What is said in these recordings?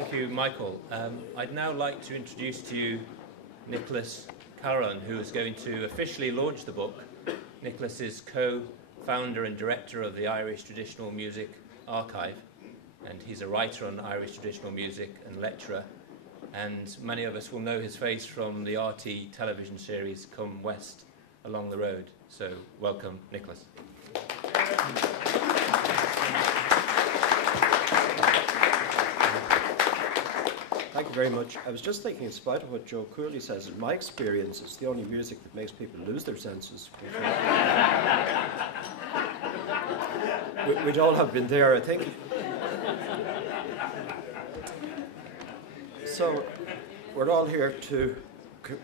Thank you, Michael. I'd now like to introduce to you Nicholas Carolan, who is going to officially launch the book. Nicholas is co-founder and director of the Irish Traditional Music Archive, and he's a writer on Irish traditional music and lecturer. And many of us will know his face from the RT television series Come West Along the Road. So welcome, Nicholas. Thank you very much. I was just thinking, in spite of what Joe Cooley says, in my experience, it's the only music that makes people lose their senses. We'd all have been there, I think. So, we're all here to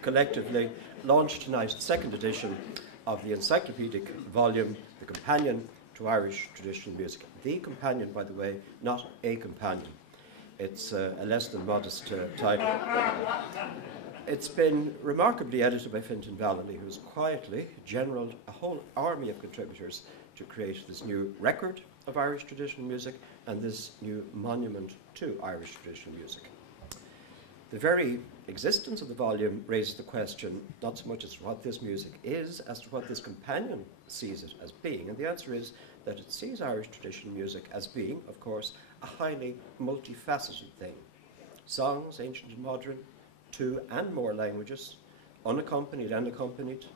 collectively launch tonight the second edition of the encyclopedic volume, The Companion to Irish Traditional Music. The Companion, by the way, not a companion. It's a less than modest title. It's been remarkably edited by Fintan Vallely, who's quietly generalled a whole army of contributors to create this new record of Irish traditional music and this new monument to Irish traditional music. The very existence of the volume raises the question not so much as to what this music is, as to what this companion sees it as being. And the answer is that it sees Irish traditional music as being, of course, a highly multifaceted thing. Songs, ancient and modern, 2 and more languages, unaccompanied and accompanied,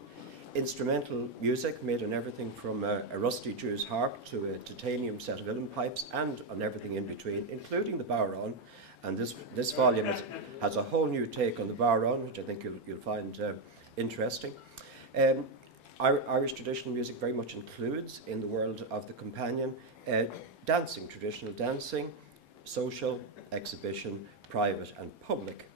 instrumental music made on everything from a rusty Jew's harp to a titanium set of uilleann pipes, and on everything in between, including the bodhrán. And this volume has a whole new take on the bodhrán, which I think you'll find interesting. Irish traditional music very much includes, in the world of the companion, dancing, traditional dancing, social, exhibition, private and public.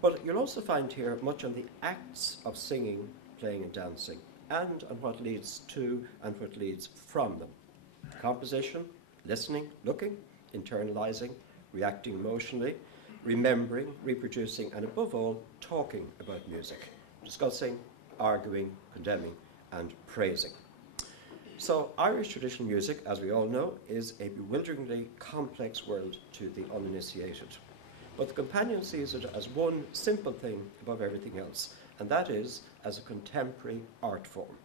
But you'll also find here much on the acts of singing, playing and dancing, and on what leads to and what leads from them. Composition, listening, looking, internalizing, reacting emotionally, remembering, reproducing, and above all, talking about music, discussing, arguing, condemning, and praising. So Irish traditional music, as we all know, is a bewilderingly complex world to the uninitiated. But the companion sees it as one simple thing above everything else, and that is as a contemporary art form.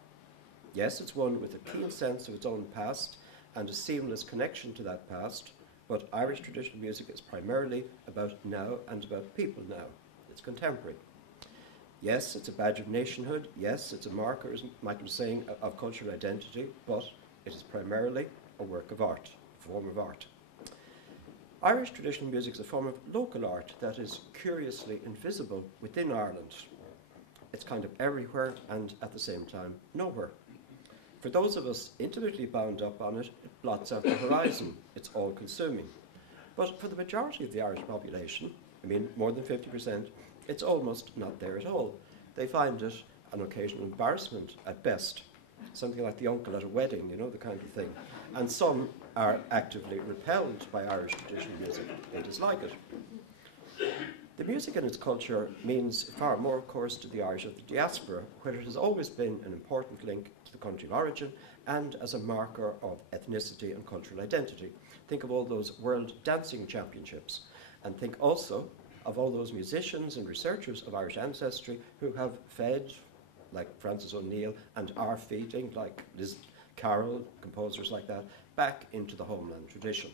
Yes, it's one with a keen sense of its own past and a seamless connection to that past, but Irish traditional music is primarily about now and about people now. It's contemporary. Yes, it's a badge of nationhood. Yes, it's a marker, as Michael was saying, of cultural identity, but it is primarily a work of art, a form of art. Irish traditional music is a form of local art that is curiously invisible within Ireland. It's kind of everywhere and at the same time nowhere. For those of us intimately bound up on it, it blots out the horizon. It's all-consuming. But for the majority of the Irish population, I mean more than 50%, it's almost not there at all. They find it an occasional embarrassment at best, something like the uncle at a wedding, you know, the kind of thing. And some are actively repelled by Irish traditional music. They dislike it. The music and its culture means far more, of course, to the Irish of the diaspora, where it has always been an important link to the country of origin and as a marker of ethnicity and cultural identity. Think of all those World Dancing Championships, and think also of all those musicians and researchers of Irish ancestry who have fed, like Francis O'Neill, and are feeding, like Liz Carroll, composers like that, back into the homeland tradition.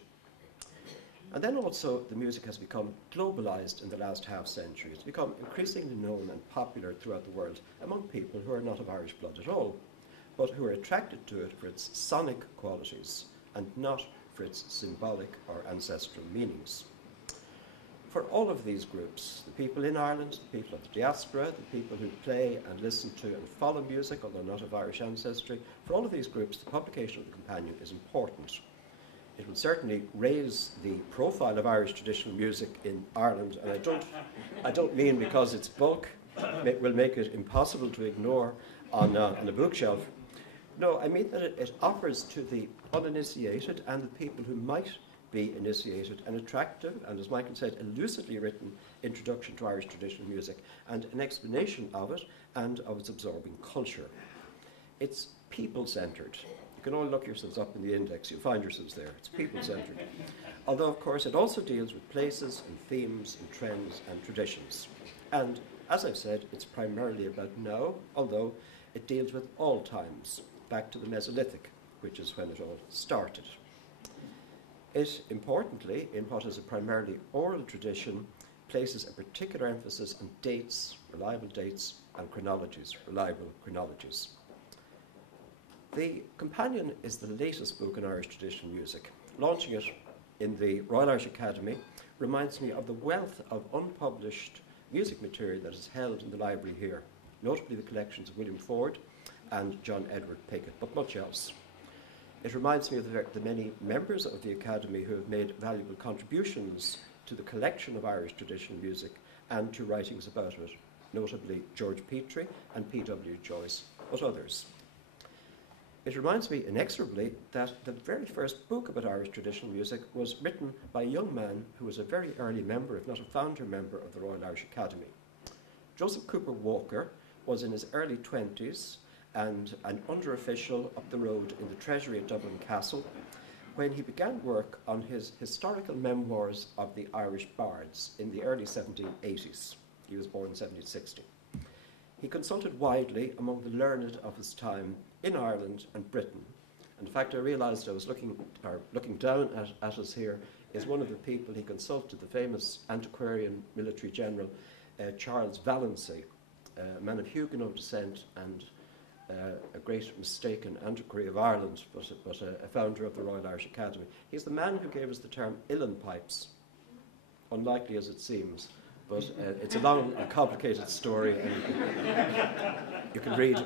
And then also the music has become globalized in the last half century. It's become increasingly known and popular throughout the world among people who are not of Irish blood at all, but who are attracted to it for its sonic qualities and not for its symbolic or ancestral meanings. For all of these groups, the people in Ireland, the people of the diaspora, the people who play and listen to and follow music, although not of Irish ancestry, for all of these groups, the publication of the companion is important. It will certainly raise the profile of Irish traditional music in Ireland, and I don't mean because its bulk will make it impossible to ignore on a bookshelf. No, I mean that it offers to the uninitiated and the people who might be initiated an attractive and, as Michael said, a lucidly written introduction to Irish traditional music and an explanation of it and of its absorbing culture. It's people-centred. The can only look yourselves up in the index, you'll find yourselves there. It's people-centred. Although, of course, it also deals with places and themes and trends and traditions. And, as I've said, it's primarily about now, although it deals with all times, back to the Mesolithic, which is when it all started. It, importantly, in what is a primarily oral tradition, places a particular emphasis on dates, reliable dates, and chronologies, reliable chronologies. The Companion is the latest book in Irish traditional music. Launching it in the Royal Irish Academy reminds me of the wealth of unpublished music material that is held in the library here, notably the collections of William Ford and John Edward Pickett, but much else. It reminds me of the many members of the Academy who have made valuable contributions to the collection of Irish traditional music and to writings about it, notably George Petrie and P.W. Joyce, but others. It reminds me inexorably that the very first book about Irish traditional music was written by a young man who was a very early member, if not a founder member, of the Royal Irish Academy. Joseph Cooper Walker was in his early 20s and an under-official up the road in the Treasury at Dublin Castle when he began work on his historical memoirs of the Irish bards in the early 1780s. He was born in 1760. He consulted widely among the learned of his time in Ireland and Britain. In fact, I realised I was looking down at us here is one of the people he consulted, the famous antiquarian military general Charles Valency, a man of Huguenot descent and a great mistaken antiquary of Ireland, but a founder of the Royal Irish Academy. He's the man who gave us the term uilleann pipes, unlikely as it seems, but it's a long and complicated story, and you can read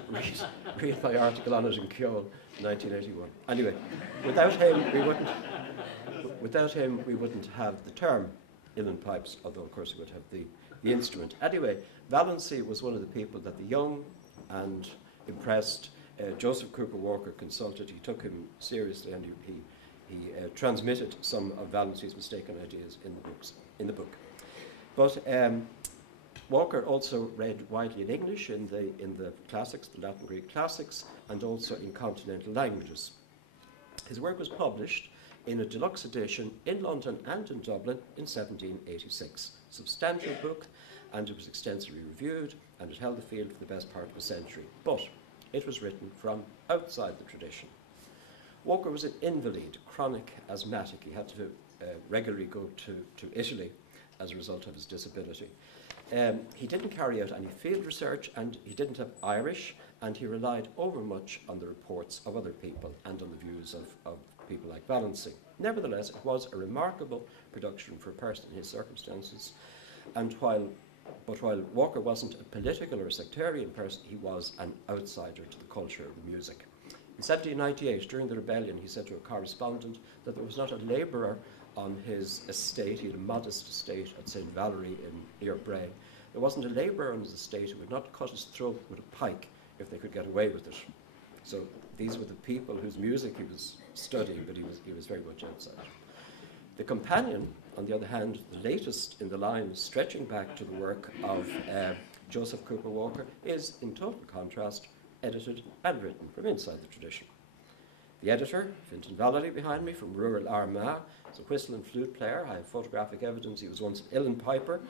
my article on it in Kyoll, 1981. Anyway, without him we wouldn't have the term uilleann pipes, although of course we would have the instrument. Anyway, Valency was one of the people that the young and impressed Joseph Cooper Walker consulted. He took him seriously, and he transmitted some of Valency's mistaken ideas in the book. But Walker also read widely in English in the classics, the Latin Greek classics, and also in continental languages. His work was published in a deluxe edition in London and in Dublin in 1786. Substantial book, and it was extensively reviewed, and it held the field for the best part of a century. But it was written from outside the tradition. Walker was an invalid, chronic asthmatic. He had to regularly go to Italy as a result of his disability. He didn't carry out any field research, and he didn't have Irish, and he relied overmuch on the reports of other people and on the views of people like Valency. Nevertheless, it was a remarkable production for a person in his circumstances, and while Walker wasn't a political or a sectarian person, he was an outsider to the culture of the music. In 1798, during the rebellion, he said to a correspondent that there was not a labourer on his estate. He had a modest estate at St. Valery near Bray. There wasn't a labourer on his estate who would not cut his throat with a pike if they could get away with it. So these were the people whose music he was studying, but he was very much outside. The Companion, on the other hand, the latest in the line, stretching back to the work of Joseph Cooper Walker, is, in total contrast, edited and written from inside the tradition. The editor, Fintan Vallely behind me, from rural Armagh, is a whistle and flute player. I have photographic evidence he was once an uilleann piper.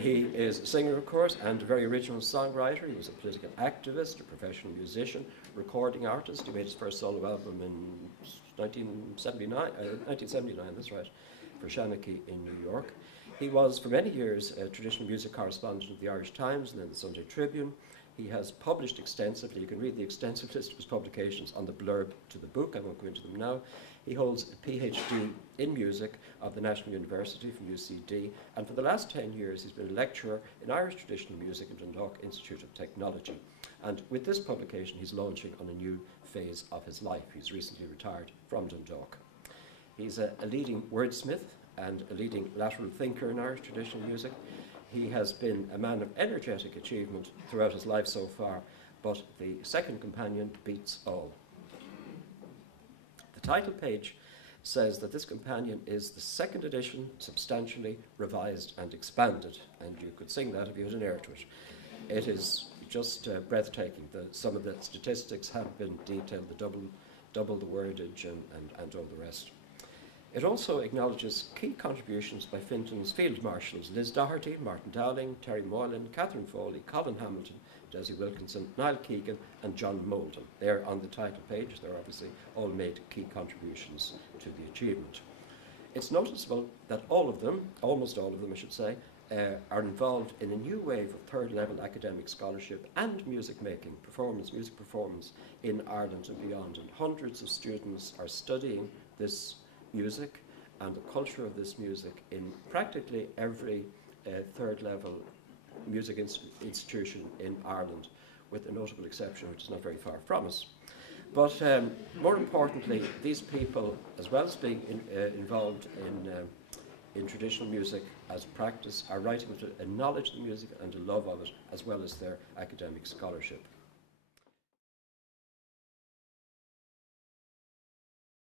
He is a singer, of course, and a very original songwriter. He was a political activist, a professional musician, recording artist. He made his first solo album in 1979, that's right, for Shanachie in New York. He was, for many years, a traditional music correspondent of the Irish Times and then the Sunday Tribune. He has published extensively. You can read the extensive list of his publications on the blurb to the book. I won't go into them now. He holds a PhD in music of the National University from UCD, and for the last 10 years he's been a lecturer in Irish traditional music at Dundalk Institute of Technology. And with this publication he's launching on a new phase of his life. He's recently retired from Dundalk. He's a leading wordsmith and a leading lateral thinker in Irish traditional music. He has been a man of energetic achievement throughout his life so far, but the second Companion beats all. The title page says that this Companion is the second edition, substantially revised and expanded, and you could sing that if you had an ear to it. It is just breathtaking. Some of the statistics have been detailed, the double the wordage and all the rest. It also acknowledges key contributions by Finton's field marshals, Liz Doherty, Martin Dowling, Terry Moylan, Catherine Foley, Colin Hamilton, Desi Wilkinson, Niall Keegan and John Molden. They're on the title page. They're obviously all made key contributions to the achievement. It's noticeable that all of them, almost all of them I should say, are involved in a new wave of third-level academic scholarship and music making, music performance in Ireland and beyond. And hundreds of students are studying this music and the culture of this music in practically every third-level music institution in Ireland, with a notable exception which is not very far from us. But more importantly, these people, as well as being involved in traditional music as practice, are writing with a knowledge of the music and a love of it, as well as their academic scholarship.